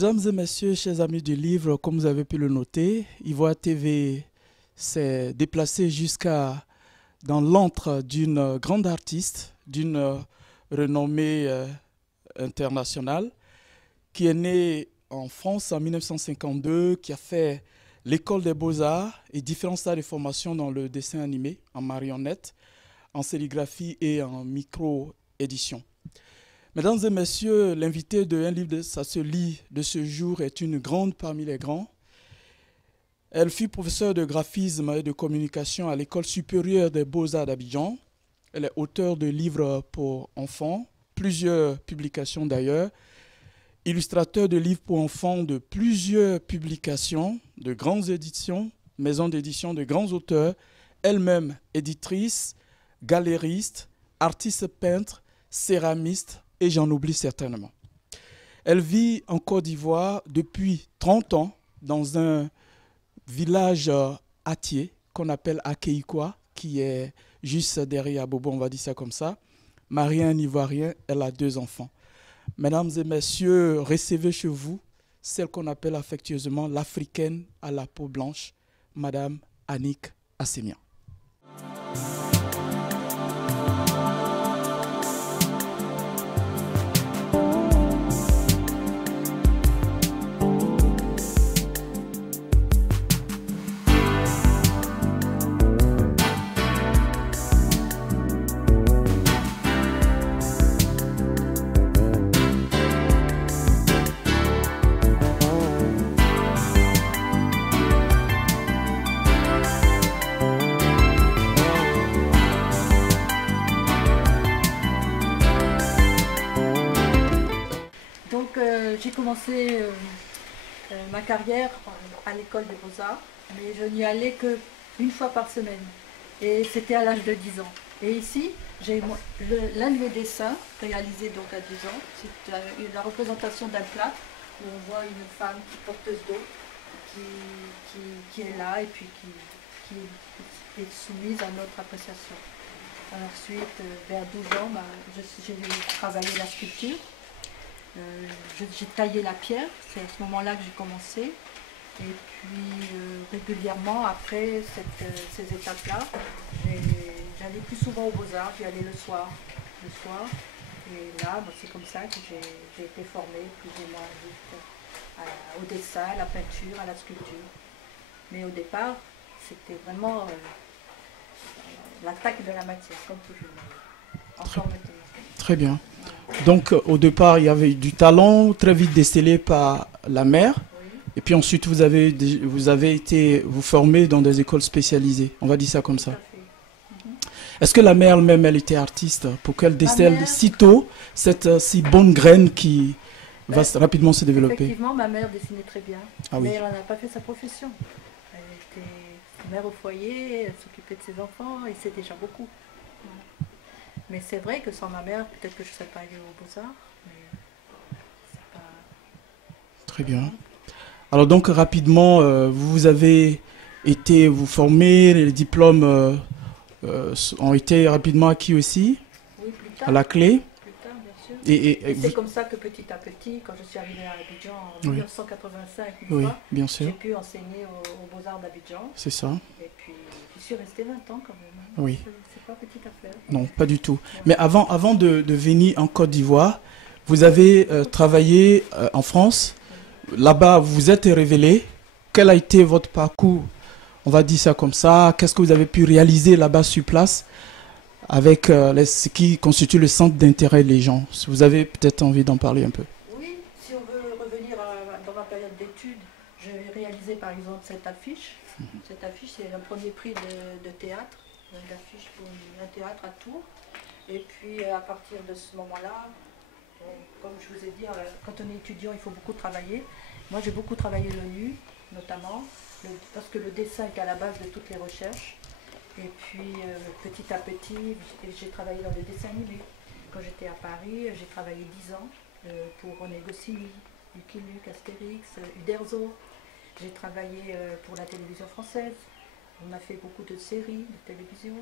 Mesdames et messieurs, chers amis du livre, comme vous avez pu le noter, Ivoire TV s'est déplacé jusqu'à dans l'antre d'une grande artiste, d'une renommée internationale, qui est née en France en 1952, qui a fait l'école des beaux-arts et différents stades de formation dans le dessin animé, en marionnette, en sérigraphie et en micro-édition. Mesdames et messieurs, l'invité de Un livre de ça se lit de ce jour est une grande parmi les grands. Elle fut professeure de graphisme et de communication à l'École supérieure des beaux-arts d'Abidjan. Elle est auteure de livres pour enfants, plusieurs publications d'ailleurs, illustrateur de livres pour enfants de plusieurs publications, de grandes éditions, maisons d'édition de grands auteurs, elle-même éditrice, galériste, artiste peintre, céramiste, et j'en oublie certainement. Elle vit en Côte d'Ivoire depuis 30 ans dans un village Atié qu'on appelle Akeikwa, qui est juste derrière Bobo, on va dire ça comme ça. Mariée un Ivoirien, elle a 2 enfants. Mesdames et messieurs, recevez chez vous celle qu'on appelle affectueusement l'Africaine à la peau blanche, Madame Annick Assemian. J'ai commencé ma carrière à l'école des beaux-arts, mais je n'y allais qu'une fois par semaine. Et c'était à l'âge de 10 ans. Et ici, j'ai l'un de mes dessins, réalisé donc à 10 ans, c'est la représentation d'un plâtre où on voit une femme porteuse d'eau qui est là et puis qui est soumise à notre appréciation. Ensuite, vers 12 ans, j'ai travaillé la sculpture. J'ai taillé la pierre, c'est à ce moment-là que j'ai commencé. Et puis régulièrement, après ces étapes-là, j'allais plus souvent aux Beaux-Arts, j'y allais le soir. Et là, c'est comme ça que j'ai été formée plus ou moins vite au dessin, à la peinture, à la sculpture. Mais au départ, c'était vraiment l'attaque de la matière, comme toujours. Encore maintenant. Très bien. Donc, au départ, il y avait du talent, très vite décelé par la mère. Oui. Et puis ensuite, vous avez été vous former dans des écoles spécialisées. On va dire ça comme ça. Tout à fait. Est-ce que la mère elle-même, elle était artiste pour qu'elle décèle si tôt cette si bonne graine qui va rapidement se développer? Effectivement, ma mère dessinait très bien. Ah oui. Mais elle n'a pas fait sa profession. Elle était mère au foyer, elle s'occupait de ses enfants et c'est déjà beaucoup. Mais c'est vrai que sans ma mère, peut-être que je ne serais pas allée aux Beaux-Arts. C'est pas... Très bien. Alors donc rapidement, vous avez été vous former, les diplômes ont été rapidement acquis aussi, Oui, plus tard. à la clé. Plus tard, bien sûr. Et c'est comme ça que petit à petit, quand je suis arrivée à Abidjan en 1985, oui, fois, bien sûr. j'ai pu enseigner aux Beaux-Arts d'Abidjan. C'est ça. Et puis, je suis restée 20 ans quand même. Oui. C'est pas petite affaire. Non, pas du tout. Mais avant de venir en Côte d'Ivoire, vous avez travaillé en France. Là-bas, vous vous êtes révélé. Quel a été votre parcours? On va dire ça comme ça. Qu'est-ce que vous avez pu réaliser là-bas sur place avec ce qui constitue le centre d'intérêt des gens? Vous avez peut-être envie d'en parler un peu. Oui, si on veut revenir dans ma période d'études, j'ai réalisé par exemple cette affiche. Cette affiche, c'est le premier prix de théâtre. Une affiche pour un théâtre à Tours. Et puis à partir de ce moment-là, comme je vous ai dit, quand on est étudiant, il faut beaucoup travailler. Moi, j'ai beaucoup travaillé le nu, notamment, parce que le dessin est à la base de toutes les recherches. Et puis petit à petit, j'ai travaillé dans le dessin animé. Quand j'étais à Paris, j'ai travaillé 10 ans pour René Goscinny, Lucky Luke, Astérix, Uderzo. J'ai travaillé pour la télévision française. On a fait beaucoup de séries de télévision.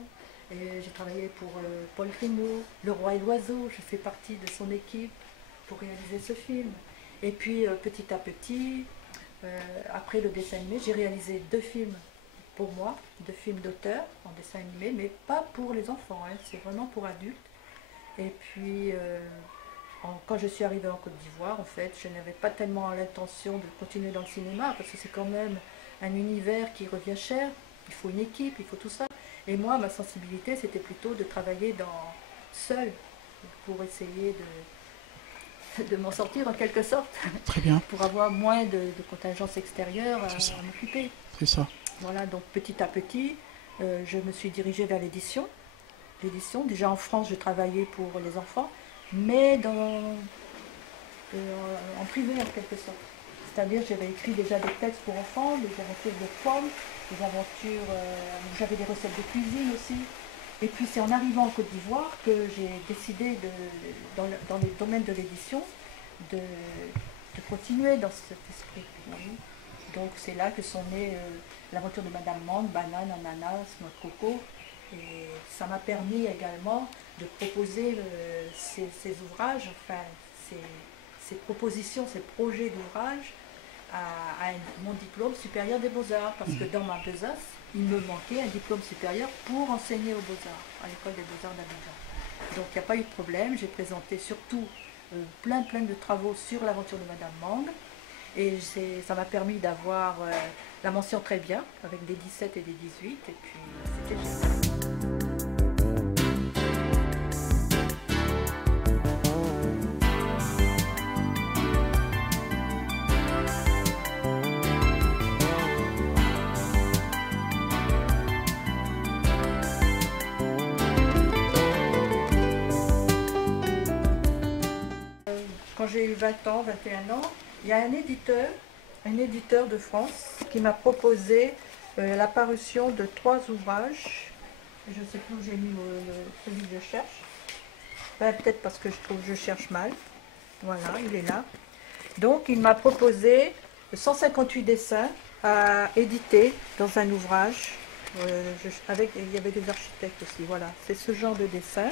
J'ai travaillé pour Paul Grimaud, Le Roi et l'Oiseau. Je fais partie de son équipe pour réaliser ce film. Et puis petit à petit, après le dessin animé, j'ai réalisé 2 films pour moi, 2 films d'auteur en dessin animé, mais pas pour les enfants, hein, c'est vraiment pour adultes. Et puis quand je suis arrivée en Côte d'Ivoire, en fait, je n'avais pas tellement l'intention de continuer dans le cinéma, parce que c'est quand même un univers qui revient cher, il faut une équipe, il faut tout ça. Et moi, ma sensibilité, c'était plutôt de travailler seule, pour essayer de m'en sortir en quelque sorte. Très bien. Pour avoir moins de contingence extérieure à m'occuper. C'est ça. Voilà, donc petit à petit, je me suis dirigée vers l'édition. Déjà en France, je travaillais pour les enfants, mais en privé en quelque sorte. C'est-à-dire j'avais écrit déjà des textes pour enfants, des aventures de pommes, des aventures, j'avais des recettes de cuisine aussi. Et puis c'est en arrivant en Côte d'Ivoire que j'ai décidé, dans les domaines de l'édition, de continuer dans cet esprit. Donc c'est là que sont nées l'aventure de Madame Mangue, Banane, Ananas, Noix de Coco. Et ça m'a permis également de proposer ces ouvrages, enfin ces propositions, ces projets d'ouvrages à mon diplôme supérieur des Beaux-Arts. Parce que dans ma besace, il me manquait un diplôme supérieur pour enseigner aux Beaux-Arts, à l'école des Beaux-Arts d'Abidjan. Donc il n'y a pas eu de problème, j'ai présenté surtout plein de travaux sur l'aventure de Madame Mangue. Et ça m'a permis d'avoir la mention très bien, avec des 17 et des 18, et puis c'était génial. Quand j'ai eu 20 ans, 21 ans, il y a un éditeur de France qui m'a proposé la parution de 3 ouvrages. Je ne sais plus où j'ai mis celui que je cherche. Ben, peut-être parce que je trouve que je cherche mal. Voilà, il est là. Donc il m'a proposé 158 dessins à éditer dans un ouvrage. Il y avait des architectes aussi. Voilà, c'est ce genre de dessin.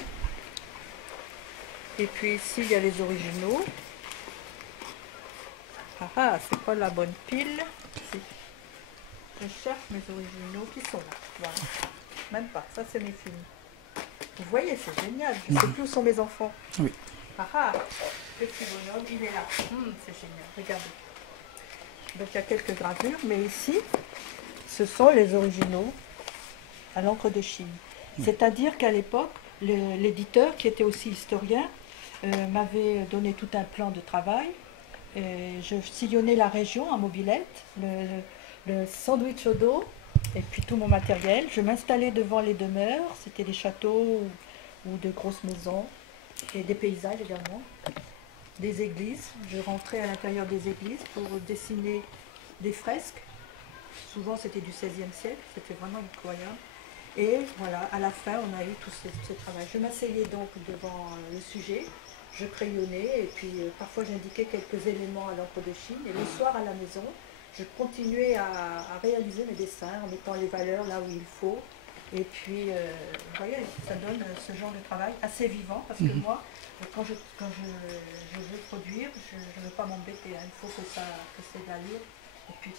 Et puis ici, il y a les originaux. Ah, c'est pas la bonne pile. Je cherche mes originaux qui sont là. Voilà. Même pas, ça c'est mes films. Vous voyez, c'est génial. Je ne sais plus où sont mes enfants. Oui. Ah, le petit bonhomme, il est là. C'est génial, regardez. Donc il y a quelques gravures, mais ici, ce sont les originaux à l'encre de Chine. C'est-à-dire qu'à l'époque, l'éditeur, qui était aussi historien, m'avait donné tout un plan de travail. Je sillonnais la région en mobilette, le sandwich au dos, et puis tout mon matériel. Je m'installais devant les demeures, c'était des châteaux ou de grosses maisons, et des paysages également, des églises. Je rentrais à l'intérieur des églises pour dessiner des fresques. Souvent c'était du XVIe siècle, c'était vraiment incroyable. Et voilà, à la fin, on a eu tout ce travail. Je m'asseyais donc devant le sujet, je crayonnais et puis parfois j'indiquais quelques éléments à l'encre de Chine. Et le soir à la maison, je continuais à réaliser mes dessins en mettant les valeurs là où il faut. Et puis, vous voyez, ça donne ce genre de travail assez vivant parce que moi, quand je veux produire, je ne veux pas m'embêter. Il faut que c'est de l'allure et puis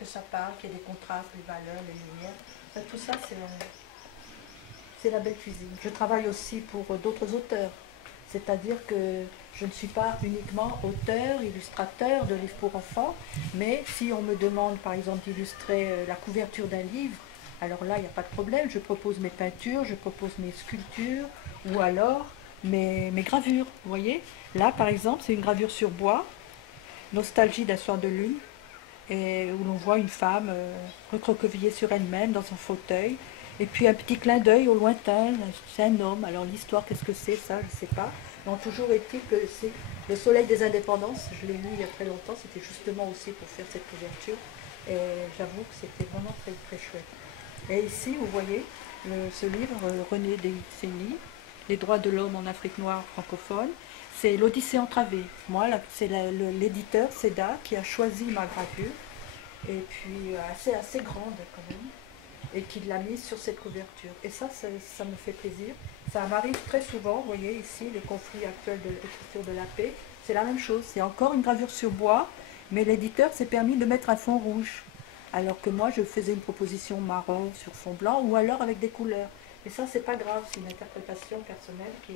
que ça parle, qu'il y ait des contrastes, les valeurs, les lumières. Enfin, tout ça, c'est la belle cuisine. Je travaille aussi pour d'autres auteurs. C'est-à-dire que je ne suis pas uniquement auteur, illustrateur de livres pour enfants, mais si on me demande par exemple d'illustrer la couverture d'un livre, alors là, il n'y a pas de problème, je propose mes peintures, je propose mes sculptures, ou alors mes gravures, vous voyez. Là, par exemple, c'est une gravure sur bois, Nostalgie d'un soir de lune, et où l'on voit une femme recroquevillée sur elle-même dans son fauteuil, et puis un petit clin d'œil au lointain, c'est un homme. Alors l'histoire, qu'est-ce que c'est ça, je ne sais pas. Donc toujours est-il que c'est le soleil des indépendances, je l'ai lu il y a très longtemps, c'était justement aussi pour faire cette couverture, et j'avoue que c'était vraiment très, très chouette. Et ici, vous voyez, ce livre, René Décenny, Les droits de l'homme en Afrique noire francophone, c'est l'Odyssée entravée. Moi, c'est l'éditeur Seda qui a choisi ma gravure, et puis assez grande quand même, et qui l'a mise sur cette couverture. Et ça me fait plaisir. Ça m'arrive très souvent, vous voyez ici, le conflit actuel de l'écriture de la paix. c'est la même chose. C'est encore une gravure sur bois, mais l'éditeur s'est permis de mettre un fond rouge. Alors que moi, je faisais une proposition marron sur fond blanc ou alors avec des couleurs. Et ça, c'est pas grave, c'est une interprétation personnelle qui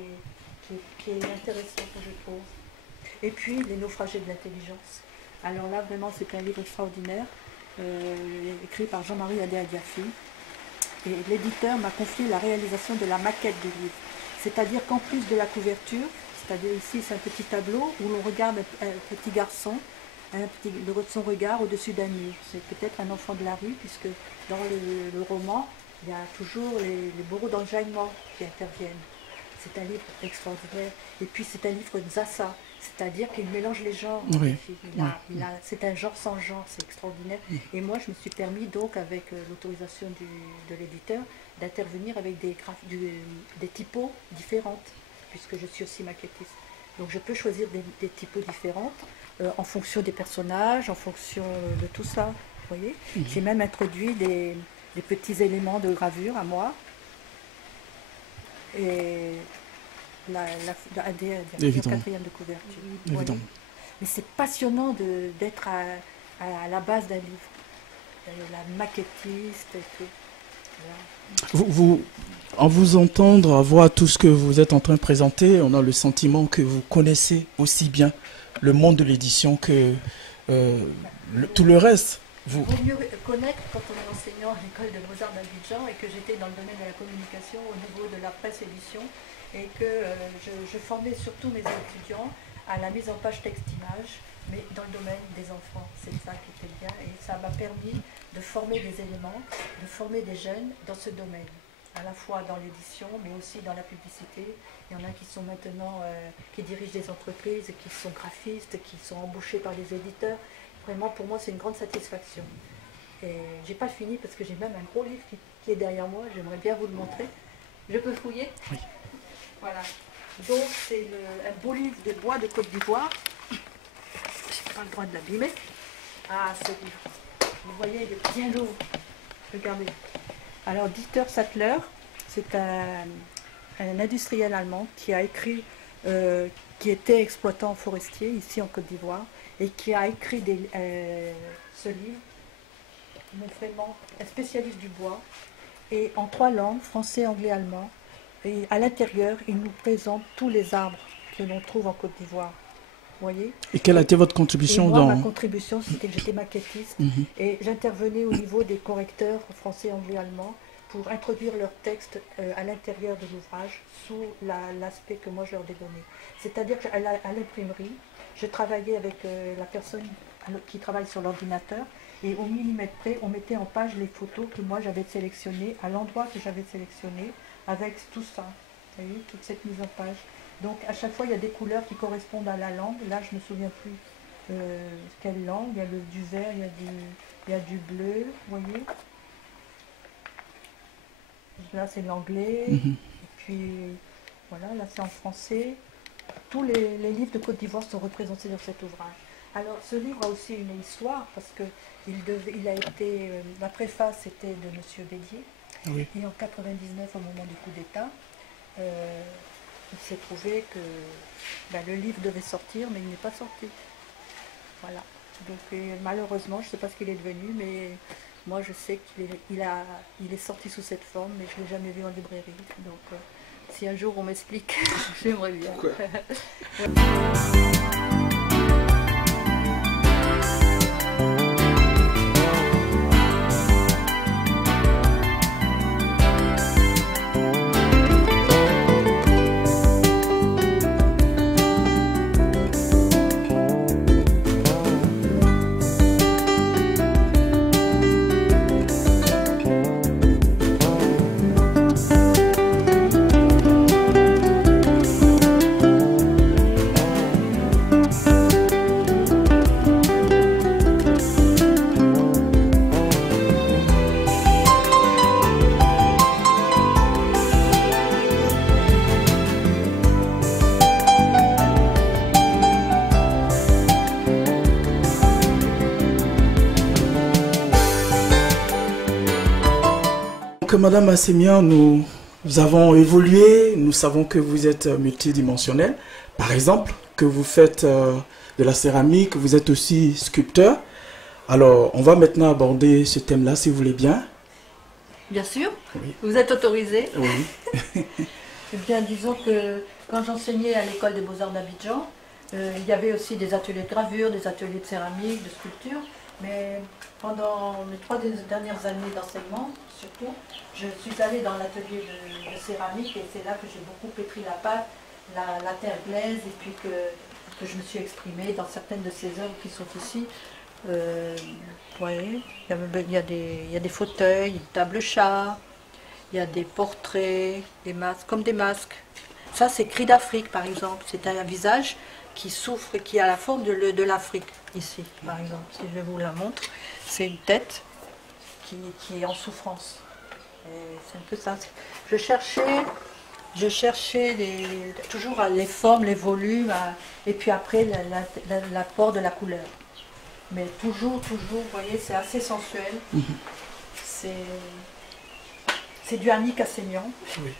est intéressante, je trouve. Et puis, Les naufragés de l'intelligence. Alors là, vraiment, c'est un livre extraordinaire, écrit par Jean-Marie Adé-Adiafi. Et l'éditeur m'a confié la réalisation de la maquette du livre. C'est-à-dire qu'en plus de la couverture, c'est-à-dire ici, c'est un petit tableau où l'on regarde un petit garçon, son regard au-dessus d'un mur. C'est peut-être un enfant de la rue, puisque dans le roman, il y a toujours les bourreaux d'enjaillement qui interviennent. C'est un livre extraordinaire. Et puis c'est un livre de Zassa, c'est-à-dire qu'il mélange les genres. Oui. C'est un genre sans genre, c'est extraordinaire. Et moi, je me suis permis donc, avec l'autorisation de l'éditeur, d'intervenir avec des typos différentes, puisque je suis aussi maquettiste. Donc je peux choisir des typos différentes en fonction des personnages, en fonction de tout ça. Vous voyez, j'ai même introduit des petits éléments de gravure à moi. Et la quatrième de couverture. Mais c'est passionnant d'être à la base d'un livre. La maquettiste et tout. Voilà. En vous entendre, voir tout ce que vous êtes en train de présenter, on a le sentiment que vous connaissez aussi bien le monde de l'édition que tout le reste. Il vaut mieux connaître quand on est enseignant à l'école de Beaux-Arts d'Abidjan et que j'étais dans le domaine de la communication au niveau de la presse-édition et que je formais surtout mes étudiants à la mise en page texte-image, mais dans le domaine des enfants. C'est ça qui était bien et ça m'a permis de former des éléments, de former des jeunes dans ce domaine, à la fois dans l'édition mais aussi dans la publicité. Il y en a qui sont maintenant, qui dirigent des entreprises, qui sont graphistes, qui sont embauchés par les éditeurs. Vraiment, pour moi, c'est une grande satisfaction. Et j'ai pas fini parce que j'ai même un gros livre qui est derrière moi. J'aimerais bien vous le montrer. Je peux fouiller? Oui. Voilà. Donc, c'est un beau livre de bois de Côte d'Ivoire. Je n'ai pas le droit de l'abîmer. Ah, ce livre. Vous voyez, il est bien lourd. Regardez. Alors, Dieter Sattler, c'est un industriel allemand qui a écrit, qui était exploitant forestier ici en Côte d'Ivoire, et qui a écrit ce livre, vraiment un spécialiste du bois, et en 3 langues, français, anglais, allemand. Et à l'intérieur, il nous présente tous les arbres que l'on trouve en Côte d'Ivoire. Vous voyez? Et quelle a été votre contribution Ma contribution, c'était que j'étais maquettiste, et j'intervenais au niveau des correcteurs français, anglais, allemand, pour introduire leurs textes à l'intérieur de l'ouvrage, sous l'aspect que moi je leur ai donné. C'est-à-dire qu'à l'imprimerie, je travaillais avec la personne qui travaille sur l'ordinateur et au millimètre près, on mettait en page les photos que moi j'avais sélectionnées, à l'endroit que j'avais sélectionné, avec tout ça, vous voyez, toute cette mise en page. Donc à chaque fois, il y a des couleurs qui correspondent à la langue. Là, je ne me souviens plus quelle langue. Il y a du vert, il y a du bleu, vous voyez. Là, c'est l'anglais. Et puis, voilà, là, c'est en français. Tous les livres de Côte d'Ivoire sont représentés dans cet ouvrage. Alors, ce livre a aussi une histoire, parce que il a été, la préface était de M. Bédier, oui. Et en 99, au moment du coup d'État, il s'est trouvé que le livre devait sortir, mais il n'est pas sorti. Voilà. Donc, malheureusement, je ne sais pas ce qu'il est devenu, mais moi, je sais qu'il est sorti sous cette forme, mais je ne l'ai jamais vu en librairie. Donc, si un jour on m'explique, j'aimerais bien. Madame Assémian, nous avons évolué, nous savons que vous êtes multidimensionnelle. Par exemple, que vous faites de la céramique, vous êtes aussi sculpteur. Alors, on va maintenant aborder ce thème-là, si vous voulez bien. Bien sûr, Oui. vous êtes autorisé. Oui. Eh bien, disons que quand j'enseignais à l'école des beaux-arts d'Abidjan, il y avait aussi des ateliers de gravure, des ateliers de céramique, de sculpture. Mais pendant les 3 dernières années d'enseignement, surtout, je suis allée dans l'atelier de céramique et c'est là que j'ai beaucoup pétri la pâte, la terre glaise et puis que je me suis exprimée dans certaines de ces œuvres qui sont ici. Vous voyez, il y a des fauteuils, une table chat, il y a des portraits, des masques, comme des masques. Ça, c'est Cri d'Afrique, par exemple. C'est un visage qui souffre et qui a la forme de l'Afrique, ici, par exemple. Si je vous la montre, c'est une tête qui est en souffrance. C'est un peu ça. Je cherchais toujours les formes, les volumes, et puis après l'apport de la couleur. Mais toujours, vous voyez, c'est assez sensuel. C'est du Annie Casseignan. Oui.